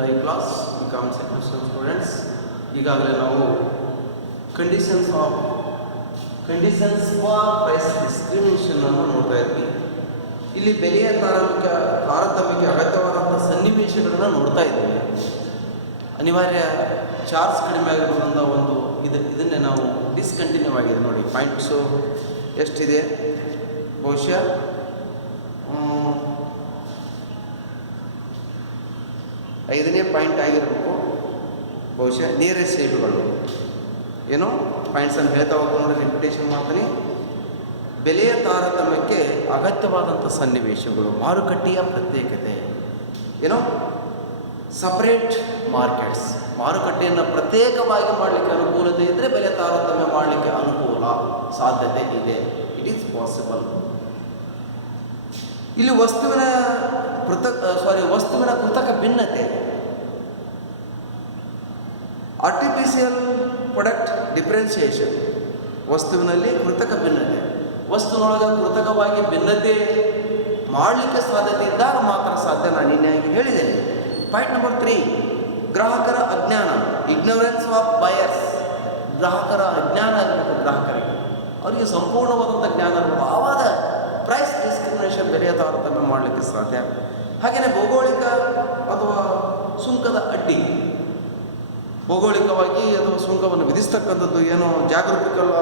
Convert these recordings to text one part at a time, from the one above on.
Live class BCom second students. ಈಗಾಗಲೇ ನಾವು conditions for price discrimination ಅನ್ನು ನೋಡ್ತಾ ಇದ್ವಿ. ಇಲ್ಲಿ ಬೆಲೆಯ ತಾರತಮ್ಯಕ್ಕೆ ಅಗತ್ಯವಾದಂಥ ಸನ್ನಿವೇಶಗಳನ್ನು ನೋಡ್ತಾ ಇದ್ದೀವಿ. ಅನಿವಾರ್ಯ ಚಾರ್ಜ್ ಕಡಿಮೆ ಆಗಿರೋದ್ರಿಂದ ಇದನ್ನೇ ನಾವು ಡಿಸ್ಕಂಟಿನ್ಯೂ ಆಗಿದೆ ನೋಡಿ. ಪಾಯಿಂಟ್ಸು ಎಷ್ಟಿದೆ? ಬಹುಶಃ 5ನೇ ಪಾಯಿಂಟ್ ಆಗಿರಬೇಕು. ಬಹುಶಃ ನೇರ ಸೇವೆಗಳು ಏನೋ ಪಾಯಿಂಟ್ಸನ್ನು ಹೇಳ್ತಾ ಹೋಗ್ತಾ ನೋಡಿ, ರಿಪಿಟೇಷನ್ ಮಾಡ್ತೀನಿ. ಬೆಲೆಯ ತಾರತಮ್ಯಕ್ಕೆ ಅಗತ್ಯವಾದಂಥ ಸನ್ನಿವೇಶಗಳು, ಮಾರುಕಟ್ಟೆಯ ಪ್ರತ್ಯೇಕತೆ, ಏನೋ ಸಪ್ರೇಟ್ ಮಾರ್ಕೆಟ್ಸ್, ಮಾರುಕಟ್ಟೆಯನ್ನು ಪ್ರತ್ಯೇಕವಾಗಿ ಮಾಡಲಿಕ್ಕೆ ಅನುಕೂಲತೆ ಇದ್ದರೆ ಬೆಲೆ ತಾರತಮ್ಯ ಮಾಡಲಿಕ್ಕೆ ಸಾಧ್ಯತೆ ಇದೆ. It is possible. ಇಲ್ಲಿ ವಸ್ತುವಿನ ಕೃತಕ ಭಿನ್ನತೆ, ಆರ್ಟಿಫಿಷಿಯಲ್ ಪ್ರಾಡಕ್ಟ್ ಡಿಫ್ರೆನ್ಸಿಯೇಷನ್. ವಸ್ತುವಿನಲ್ಲಿ ಕೃತಕ ಭಿನ್ನತೆ, ವಸ್ತುವಿನೊಳಗೆ ಕೃತಕವಾಗಿ ಭಿನ್ನತೆ ಮಾಡಲಿಕ್ಕೆ ಸಾಧ್ಯತೆ ಇದ್ದಾಗ ಮಾತ್ರ ಸಾಧ್ಯ. ನಾನು ನಿನ್ನೆ ಹೇಳಿದ್ದೇನೆ. ಪಾಯಿಂಟ್ ನಂಬರ್ 3, ಗ್ರಾಹಕರ ಅಜ್ಞಾನ, ಇಗ್ನೋರೆನ್ಸ್ ಆಫ್ ಬಯರ್ಸ್. ಗ್ರಾಹಕರ ಅಜ್ಞಾನ ಆಗಬೇಕು. ಗ್ರಾಹಕರಿಗೆ ಅವರಿಗೆ ಸಂಪೂರ್ಣವಾದಂಥ ಜ್ಞಾನ ಇರಬೇಕು. ಆವಾಗ ಪ್ರೈಸ್ ಡಿಸ್ಕ್ರಿಮಿನೇಷನ್, ಬೆಲೆಯ ತಾರತಮ್ಯ ಮಾಡಲಿಕ್ಕೆ ಸಾಧ್ಯ. ಹಾಗೆಯೇ ಭೌಗೋಳಿಕ ಅಥವಾ ಸುಂಕದ ಅಡ್ಡಿ, ಭೌಗೋಳಿಕವಾಗಿ ಅಥವಾ ಸುಂಕವನ್ನು ವಿಧಿಸ್ತಕ್ಕಂಥದ್ದು ಏನೋ ಜಾಗೃತಿಕಲ್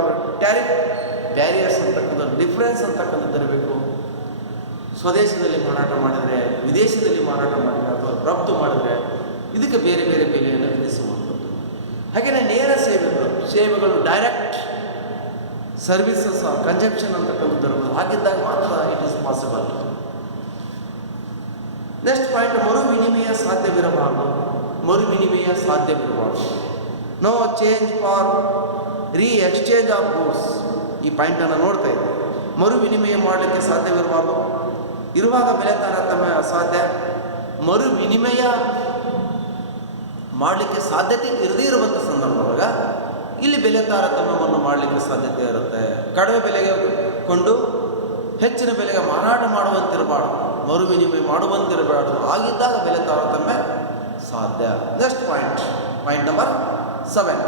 ಟ್ಯಾರಿಫ್ ಬ್ಯಾರಿಯರ್ಸ್ ಅಂತಕ್ಕಂಥದ್ದು, ಡಿಫ್ರೆನ್ಸ್ ಅಂತಕ್ಕಂಥದ್ದು ಇರಬೇಕು. ಸ್ವದೇಶದಲ್ಲಿ ಮಾರಾಟ ಮಾಡಿದರೆ, ವಿದೇಶದಲ್ಲಿ ಮಾರಾಟ ಮಾಡಿದರೆ ಅಥವಾ ರಫ್ತು ಮಾಡಿದರೆ ಇದಕ್ಕೆ ಬೇರೆ ಬೇರೆ ಬೆಲೆಯನ್ನು ವಿಧಿಸುವಂಥದ್ದು. ಹಾಗೆಯೇ ನೇರ ಸೇವೆಗಳು ಡೈರೆಕ್ಟ್ ಸರ್ವಿಸಸ್ ಕನ್ಸಂಪ್ಷನ್ ಅಂತಕ್ಕಂಥದ್ದು ಇರಬಹುದು. ಹಾಗಿದ್ದಾಗ ಮಾತ್ರ it is possible. Next point, ಮರು ವಿನಿಮಯ ಸಾಧ್ಯವಿರಬಾರದು. No change for exchange of goods. ಈ ಪಾಯಿಂಟನ್ನು ನೋಡ್ತಾ ಇದ್ದೀವಿ. ಮರು ವಿನಿಮಯ ಮಾಡಲಿಕ್ಕೆ ಸಾಧ್ಯವಿರಬಾರ್ದು. ಇರುವಾಗ ಬೆಲೆ ತಾರತಮ್ಯ ಅಸಾಧ್ಯ. ಮರು ವಿನಿಮಯ ಮಾಡಲಿಕ್ಕೆ ಸಾಧ್ಯತೆ ಇರದೇ ಇರುವಂಥ ಸಂದರ್ಭದೊಳಗ ಇಲ್ಲಿ ಬೆಲೆ ತಾರತಮ್ಯವನ್ನು ಮಾಡಲಿಕ್ಕೆ ಸಾಧ್ಯತೆ ಇರುತ್ತೆ. ಕಡಿಮೆ ಬೆಲೆಗೆ ಕೊಂಡು ಹೆಚ್ಚಿನ ಬೆಲೆಗೆ ಮಾರಾಟ ಮಾಡುವಂತಿರಬಾರ್ದು, ಮರು ವಿನಿಮಯ ಮಾಡುವಂತಿರಬಾರ್ದು. ಆಗಿದ್ದಾಗ ಬೆಲೆ ತಾರತಮ್ಯ ಸಾಧ್ಯ. ನೆಕ್ಸ್ಟ್ ಪಾಯಿಂಟ್ ನಂಬರ್ 7,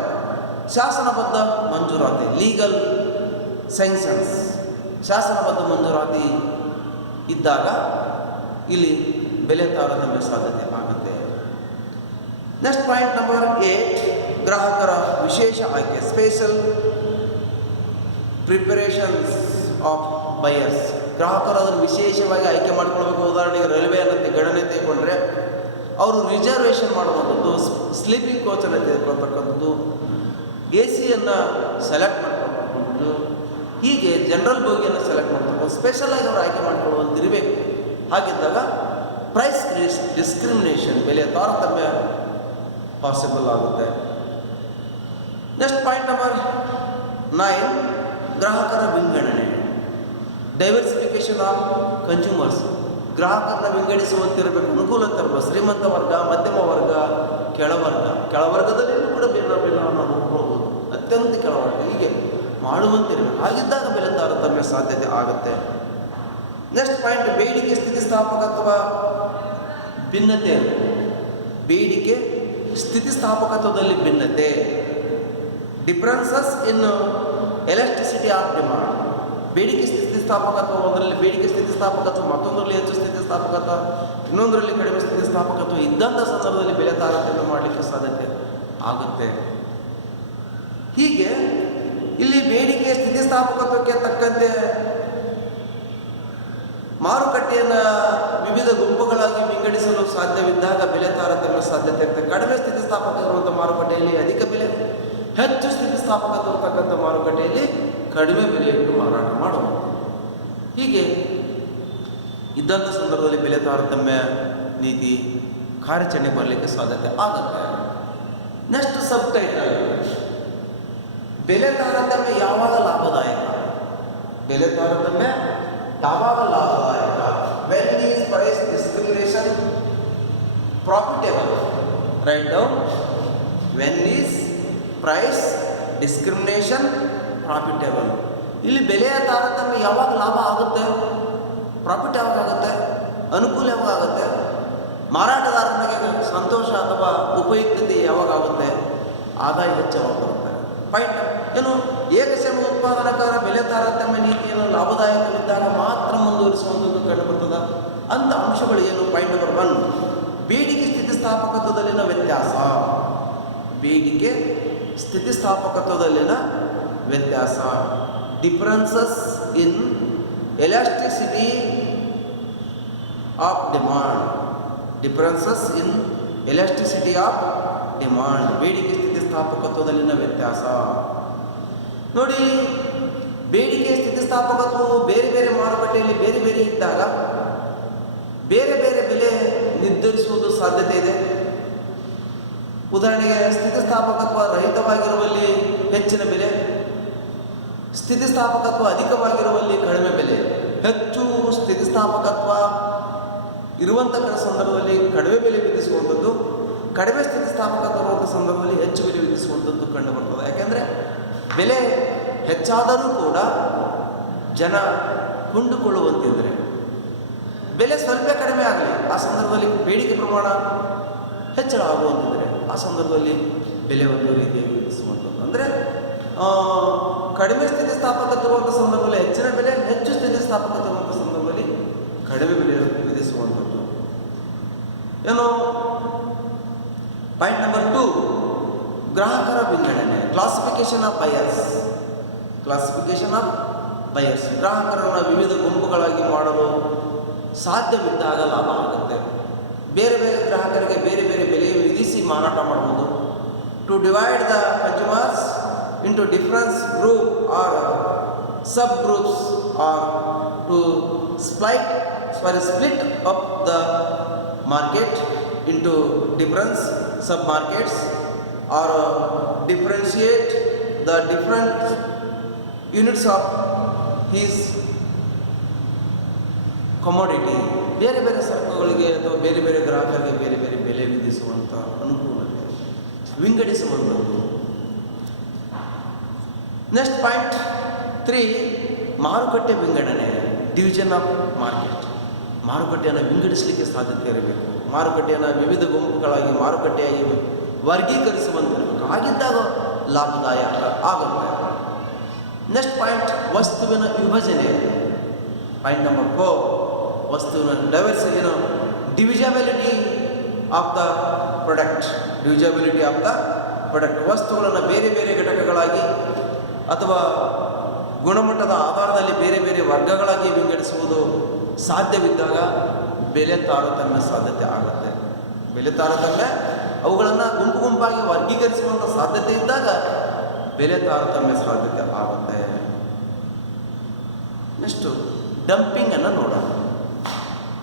ಶಾಸನಬದ್ಧ ಮಂಜೂರಾತಿ, ಲೀಗಲ್ ಸ್ಯಾಂಕ್ಷನ್ಸ್. ಶಾಸನಬದ್ಧ ಮಂಜೂರಾತಿ ಇದ್ದಾಗ ಇಲ್ಲಿ ಬೆಲೆ ತಾರತಮ್ಯ ಸಾಧ್ಯತೆ ಆಗುತ್ತೆ. ನೆಕ್ಸ್ಟ್ ಪಾಯಿಂಟ್ ನಂಬರ್ 8, ಗ್ರಾಹಕರ ವಿಶೇಷ ಆಯ್ಕೆ, ಸ್ಪೆಷಲ್ ಪ್ರಿಪರೇಷನ್ಸ್ ಆಫ್ ಬಯರ್ಸ್. ಗ್ರಾಹಕರು ಅದನ್ನು ವಿಶೇಷವಾಗಿ ಆಯ್ಕೆ ಮಾಡಿಕೊಳ್ಬೇಕು. ಉದಾಹರಣೆಗೆ ರೈಲ್ವೆಯನ್ನು ಗಣನೆ ತೆಗೆದುಕೊಂಡ್ರೆ ಅವರು ರಿಸರ್ವೇಷನ್ ಮಾಡುವಂಥದ್ದು, ಸ್ಲೀಪಿಂಗ್ ಕೋಚನ್ನು ತೆಗೆದುಕೊಳ್ತಕ್ಕಂಥದ್ದು, AC-ಯನ್ನು ಸೆಲೆಕ್ಟ್ ಮಾಡ್ಕೊಳ್ತಕ್ಕಂಥದ್ದು, ಹೀಗೆ ಜನರಲ್ ಬೋಗಿಯನ್ನು ಸೆಲೆಕ್ಟ್ ಮಾಡ್ತಕ್ಕಂಥ ಸ್ಪೆಷಲಾಗಿ ಅವರು ಆಯ್ಕೆ ಮಾಡಿಕೊಳ್ಳುವಂತಿರಬೇಕು. ಹಾಗಿದ್ದಾಗ ಪ್ರೈಸ್ ಡಿಸ್ಕ್ರಿಮಿನೇಷನ್, ಬೆಲೆಯ ತಾರತಮ್ಯ ಪಾಸಿಬಲ್ ಆಗುತ್ತೆ. ನೆಕ್ಸ್ಟ್ ಪಾಯಿಂಟ್ ನಂಬರ್ 9, ಗ್ರಾಹಕರ ವಿಂಗಡಣೆ, ಡೈವರ್ಸಿಫಿಕೇಶನ್ ಆಫ್ ಕನ್ಸ್ಯೂಮರ್ಸ್. ಗ್ರಾಹಕರನ್ನ ವಿಂಗಡಿಸುವಂತಿರಬೇಕು, ಅನುಕೂಲತೆ ಇರಬೇಕು. ಶ್ರೀಮಂತ ವರ್ಗ, ಮಧ್ಯಮ ವರ್ಗ, ಕೆಳವರ್ಗದಲ್ಲಿ ಕೂಡ ಭಿನ್ನ ನೋಡ್ಬೋದು. ಅತ್ಯಂತ ಕೆಳವರ್ಗ, ಹೀಗೆ ಮಾಡುವಂತಿರಬೇಕು. ಹಾಗಿದ್ದಾಗ ಬೆಲೆ ತಾರತಮ್ಯ ಸಾಧ್ಯತೆ ಆಗುತ್ತೆ. ನೆಕ್ಸ್ಟ್ ಪಾಯಿಂಟ್, ಬೇಡಿಕೆ ಸ್ಥಿತಿಸ್ಥಾಪಕತ್ವ ಭಿನ್ನತೆ. ಬೇಡಿಕೆ ಸ್ಥಿತಿಸ್ಥಾಪಕತ್ವದಲ್ಲಿ ಭಿನ್ನತೆ, differences in electricity of demand. ಬೇಡಿಕೆ ಸ್ಥಿತಿಸ್ಥಾಪಕತ್ವ, ಒಂದರಲ್ಲಿ ಬೇಡಿಕೆ ಸ್ಥಿತಿಸ್ಥಾಪಕತ್ವ, ಮತ್ತೊಂದರಲ್ಲಿ ಹೆಚ್ಚು ಸ್ಥಿತಿಸ್ಥಾಪಕತ್ವ, ಇನ್ನೊಂದರಲ್ಲಿ ಕಡಿಮೆ ಸ್ಥಿತಿಸ್ಥಾಪಕತ್ವ ಇದ್ದಂಥ ಸಂದರ್ಭದಲ್ಲಿ ಬೆಲೆ ತಾರತಮ್ಯ ಮಾಡಲಿಕ್ಕೆ ಸಾಧ್ಯತೆ ಆಗುತ್ತೆ. ಹೀಗೆ ಇಲ್ಲಿ ಬೇಡಿಕೆ ಸ್ಥಿತಿಸ್ಥಾಪಕತ್ವಕ್ಕೆ ತಕ್ಕಂತೆ ಮಾರುಕಟ್ಟೆಯನ್ನು ವಿವಿಧ ಗುಂಪುಗಳಾಗಿ ವಿಂಗಡಿಸಲು ಸಾಧ್ಯವಿದ್ದಾಗ ಬೆಲೆ ತಾರತಮ್ಯ ಸಾಧ್ಯತೆ ಇರುತ್ತೆ. ಕಡಿಮೆ ಸ್ಥಿತಿಸ್ಥಾಪಕ ಇರುವಂಥ ಮಾರುಕಟ್ಟೆಯಲ್ಲಿ ಅಧಿಕ ಬೆಲೆ, ಹೆಚ್ಚು ಸ್ಥಿತಿಸ್ಥಾಪಕತ್ವ ಇರತಕ್ಕಂಥ ಮಾರುಕಟ್ಟೆಯಲ್ಲಿ ಕಡಿಮೆ ಬೆಲೆ ಇಟ್ಟು ಮಾರಾಟ ಮಾಡುವುದು. ಹೀಗೆ ಇದ್ದಂಥ ಸಂದರ್ಭದಲ್ಲಿ ಬೆಲೆ ತಾರತಮ್ಯ ನೀತಿ ಕಾರ್ಯಾಚರಣೆ ಬರಲಿಕ್ಕೆ ಸಾಧ್ಯತೆ ಆಗುತ್ತೆ. ನೆಕ್ಸ್ಟ್ ಸಬ್ ಟೈಟಲ್, ಬೆಲೆ ತಾರತಮ್ಯ ಯಾವಾಗ ಲಾಭದಾಯಕ? ಬೆಲೆ ತಾರತಮ್ಯ ಯಾವಾಗ ಲಾಭದಾಯಕ? When is price discrimination profitable? Write down. When is price discrimination profitable. ಇಲ್ಲಿ ಬೆಲೆಯ ತಾರತಮ್ಯ ಯಾವಾಗ ಲಾಭ ಆಗುತ್ತೆ? ಪ್ರಾಫಿಟ್ ಯಾವಾಗ ಆಗುತ್ತೆ? ಅನುಕೂಲ ಯಾವಾಗ ಆಗುತ್ತೆ? ಮಾರಾಟಗಾರನಿಗೆ ಸಂತೋಷ ಆದಾಯ ಹೆಚ್ಚಾಗಿ ಬರುತ್ತೆ. ಪಾಯಿಂಟ್ ಏನು, ಏಕಶ್ರಮ ಉತ್ಪಾದನಕಾರ ಬೆಲೆ ತಾರತಮ್ಯ ನೀತಿಯನ್ನು ಲಾಭದಾಯಕವಿದ್ದಾಗ ಮಾತ್ರ ಮುಂದುವರಿಸುವಂಥದ್ದು ಕಂಡುಬರ್ತದ ಅಂತ ಅಂಶಗಳು ಏನು. ಪಾಯಿಂಟ್ ನಂಬರ್ 1, ಬೇಡಿಕೆ ಸ್ಥಿತಿಸ್ಥಾಪಕತ್ವದಲ್ಲಿನ ವ್ಯತ್ಯಾಸ. ಬೇಡಿಕೆ ಸ್ಥಿತಿಸ್ಥಾಪಕತ್ವದಲ್ಲಿನ ವ್ಯತ್ಯಾಸ, differences in elasticity of demand. Differences in elasticity of demand, ಬೇಡಿಕೆ ಸ್ಥಿತಿಸ್ಥಾಪಕತ್ವದಲ್ಲಿನ ವ್ಯತ್ಯಾಸ. ನೋಡಿ, ಬೇಡಿಕೆ ಸ್ಥಿತಿಸ್ಥಾಪಕತ್ವವು ಬೇರೆ ಬೇರೆ ಮಾರುಕಟ್ಟೆಯಲ್ಲಿ ಬೇರೆ ಬೇರೆ ಇದ್ದಾಗ ಬೇರೆ ಬೇರೆ ಬೆಲೆ ನಿರ್ಧರಿಸುವುದು ಸಾಧ್ಯತೆ ಇದೆ. ಉದಾಹರಣೆಗೆ, ಸ್ಥಿತಿಸ್ಥಾಪಕತ್ವ ರಹಿತವಾಗಿರುವಲ್ಲಿ ಹೆಚ್ಚಿನ ಬೆಲೆ, ಸ್ಥಿತಿಸ್ಥಾಪಕತ್ವ ಅಧಿಕವಾಗಿರುವಲ್ಲಿ ಕಡಿಮೆ ಬೆಲೆ. ಹೆಚ್ಚು ಸ್ಥಿತಿಸ್ಥಾಪಕತ್ವ ಇರುವಂಥ ಸಂದರ್ಭದಲ್ಲಿ ಕಡಿಮೆ ಬೆಲೆ ವಿಧಿಸುವಂಥದ್ದು, ಕಡಿಮೆ ಸ್ಥಿತಿಸ್ಥಾಪಕತ್ವ ಇರುವಂಥ ಸಂದರ್ಭದಲ್ಲಿ ಹೆಚ್ಚು ಬೆಲೆ ವಿಧಿಸುವಂಥದ್ದು ಕಂಡು ಬರ್ತದೆ. ಯಾಕೆಂದರೆ ಬೆಲೆ ಹೆಚ್ಚಾದರೂ ಕೂಡ ಜನ ಕೊಂಡುಕೊಳ್ಳುವಂತಿದ್ದರೆ, ಬೆಲೆ ಸ್ವಲ್ಪ ಕಡಿಮೆ ಆಗಲಿ, ಆ ಸಂದರ್ಭದಲ್ಲಿ ಬೇಡಿಕೆ ಪ್ರಮಾಣ ಹೆಚ್ಚಳ ಆಗುವಂತಿದ್ದರೆ ಆ ಸಂದರ್ಭದಲ್ಲಿ ಬೆಲೆ ಒಂದು ರೀತಿಯಾಗಿ ವಿಧಿಸುವಂಥದ್ದು. ಅಂದರೆ ಕಡಿಮೆ ಸ್ಥಿತಿಸ್ಥಾಪಕತ್ವ ಇರುವಂಥ ಸಂದರ್ಭದಲ್ಲಿ ಹೆಚ್ಚಿನ ಬೆಲೆ, ಹೆಚ್ಚು ಸ್ಥಿತಿಸ್ಥಾಪಕತ್ವ ಇರುವಂಥ ಸಂದರ್ಭದಲ್ಲಿ ಕಡಿಮೆ ಬೆಲೆ ವಿಧಿಸುವಂಥದ್ದು. ಏನು. ಪಾಯಿಂಟ್ ನಂಬರ್ 2, ಗ್ರಾಹಕರ ವಿಂಗಡಣೆ, classification of buyers. Classification of buyers, ಗ್ರಾಹಕರನ್ನು ವಿವಿಧ ಗುಂಪುಗಳಾಗಿ ಮಾಡಲು ಸಾಧ್ಯವಿದ್ದಾಗ ಲಾಭ ಆಗುತ್ತೆ. ಬೇರೆ ಬೇರೆ ಗ್ರಾಹಕರಿಗೆ ಬೇರೆ ಬೇರೆ ಬೆಲೆ ವಿಧಿಸಿ ಮಾರಾಟ ಮಾಡ್ಬೋದು. To divide the consumers into differences group or sub groups, or to split up the market into differences sub markets, or differentiate the different units of his commodity. ಬೇರೆ ಬೇರೆ ಸರಕುಗಳಿಗೆ ಅಥವಾ ಬೇರೆ ಬೇರೆ ಗ್ರಾಹಕರಿಗೆ ಬೇರೆ ಬೇರೆ ಬೆಲೆ ವಿಧಿಸುವಂಥ ಅನುಕೂಲತೆ, ವಿಂಗಡಿಸುವಂಥದ್ದು. ನೆಕ್ಸ್ಟ್ ಪಾಯಿಂಟ್ 3, ಮಾರುಕಟ್ಟೆ ವಿಂಗಡಣೆ, ಡಿವಿಷನ್ ಆಫ್ ಮಾರ್ಕೆಟ್. ಮಾರುಕಟ್ಟೆಯನ್ನು ವಿಂಗಡಿಸಲಿಕ್ಕೆ ಸಾಧ್ಯತೆ ಇರಬೇಕು. ಮಾರುಕಟ್ಟೆಯನ್ನು ವಿವಿಧ ಗುಂಪುಗಳಾಗಿ ಮಾರುಕಟ್ಟೆಯಾಗಿ ವರ್ಗೀಕರಿಸುವಂತಿರಬೇಕು. ಆಗಿದ್ದಾಗ ಲಾಭದಾಯಕ ಆಗುತ್ತೆ. ನೆಕ್ಸ್ಟ್ ಪಾಯಿಂಟ್, ವಸ್ತುವಿನ ವಿಭಜನೆ. ಪಾಯಿಂಟ್ ನಂಬರ್ 4, ವಸ್ತುವಿನ diversity, divisibility of the product. Divisibility of the product, ವಸ್ತುಗಳನ್ನು ಬೇರೆ ಬೇರೆ ಘಟಕಗಳಾಗಿ ಅಥವಾ ಗುಣಮಟ್ಟದ ಆಧಾರದಲ್ಲಿ ಬೇರೆ ಬೇರೆ ವರ್ಗಗಳಾಗಿ ವಿಂಗಡಿಸುವುದು ಸಾಧ್ಯವಿದ್ದಾಗ ಬೆಲೆ ತಾರತಮ್ಯ ಸಾಧ್ಯತೆ ಆಗುತ್ತೆ. ಬೆಲೆ ತಾರತಮ್ಯ, ಅವುಗಳನ್ನು ಗುಂಪು ಗುಂಪಾಗಿ ವರ್ಗೀಕರಿಸುವಂಥ ಸಾಧ್ಯತೆ ಇದ್ದಾಗ ಬೆಲೆ ತಾರತಮ್ಯ ಸಾಧ್ಯತೆ ಆಗುತ್ತೆ. ನೆಕ್ಸ್ಟು ಡಂಪಿಂಗ್ ಅನ್ನು ನೋಡೋಣ.